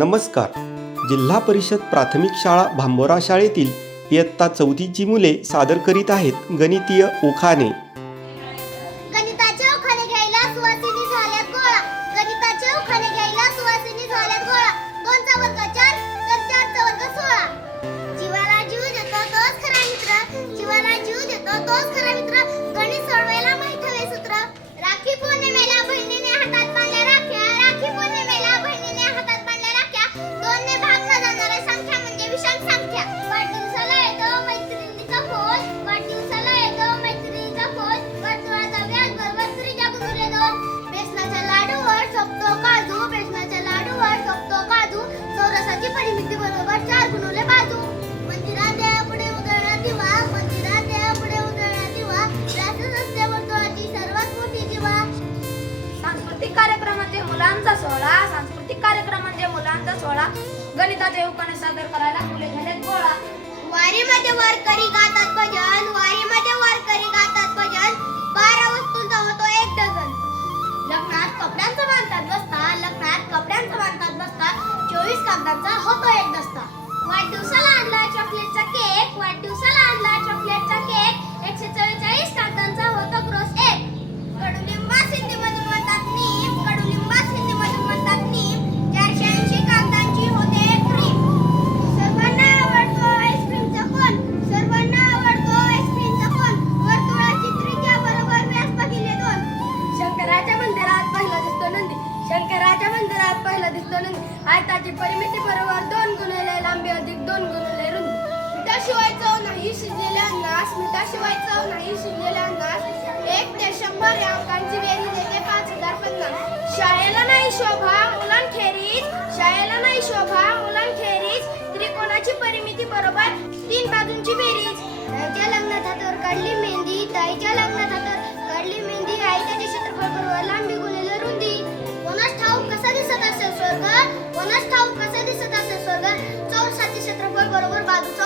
नमस्कार. जिल्हा परिषद प्राथमिक शाळा भांबोरा शाळेतील इयत्ता 4थीची मुले सादर करीत आहेत गणितीय उखाणे. गणिताचे उखाणे घ्यायला सुवासिनी झाल्यात गोळा. गणिताचे उखाणे घ्यायला सुवासिनी झाल्यात गोळा. 2चा वर्ग 4 तर 4चा वर्ग 16. जीवाला जीव देतो तोच खरा मित्र. जीवाला जीव देतो तोच खरा मित्र. गणित सोडवायला माहित हवे सूत्र. राखी पौर्णिमेला बहिणीने हातात बांधल्या राख्या. राखी पौर्णिमेला बहिणीने हातात बांधल्या राख्या. 2ने भाग न जाणाऱ्या संख्या म्हणजे विषम संख्या. वाढदिवसाला येतो मैत्रिणीचा फोन. वाढदिवसाला येतो मैत्रिणीचा फोन. वर्तुळाचा व्यास बरोबर त्रिज्या गुणुले 2. बेसनाच्या लाडूवर सोपतो काजू. बेसनाच्या लाडूवर सोपतो काजू. चौरसाची परिमिती बरोबर 4 गुणुले बाजू. मंदिरात देवापुढे उजळला दिवा. मंदिरात देवापुढे उजळला दिवा. रासच असते वर्तुळाची सर्वात मोठी दिवा. सांस्कृतिक कार्यक्रम म्हणजे मुलांचा सोहळा. सांस्कृतिक कार्यक्रम म्हणजे मुलांचा सोहळा. गणिताचे उखाणे सादर करायला मुले झालेत गोळा. वारीमध्ये वारकरी गातात भजन. वारीमध्ये वारकरी गातात भजन. 12 वस्तूंचा होतो एक डझन. लग्नात कपड्यांचा बांधतात बसता. लग्नात कपड्यांचा बांधतात बसता. 24 कागदांचा होतो एक दस्ता. वाढदिवसाला आणला चॉकलेटचा केक. वाढदिवसाला आणला चॉकलेटचा केक. 144 कागदांचा होतो क्रॉस 1. कडुलिंबास हिंदीमधून म्हणतात नीम. कडुलिंबास हिंदीमधून म्हणतात नीम. 480 कागदांची होते एक क्रीम. सर्वांना आवडतो आईस्क्रीमचा कोन. सर्वांना आवडतो आईस्क्रीमचा कोन. वर्तुळाची त्रिज्या बरोबर व्यास भागिले 2. शंकराच्या मंदिरात पहिला दिसतो नंदी. शंकराच्या मंदिरात पहिला दिसतो नंदी. आयताची परिमिती बरोबर 2 गुणिले लांबी अधिक 2 गुणिले रुंदी. मिठाशिवाय चव नाही शिजलेले अन्नास. मिठाशिवाय चव नाही शिजलेले अन्नास. 1 ते 100 या अंकांची बेरीज येते 5050. शाळेला नाही शोभा मुलांखेरीज. शाळेला नाही शोभा मुलांखेरीज. त्रिकोणाची परिमिती बरोबर 3 बाजूंची बेरीज. ताईच्या लग्नात हातावर काढली मेहंदी. ताईच्या लग्नात हातावर काढली मेहंदी. आईच्या क्षेत्रफळ बरोबर लांबी गुणिले रुंदी. कोणास ठाऊक कसा दिसत असेल स्वर्ग. कोणास ठाऊक कसा दिसत असेल स्वर्ग. चौरसाचे क्षेत्रफळ बरोबर बाजूचा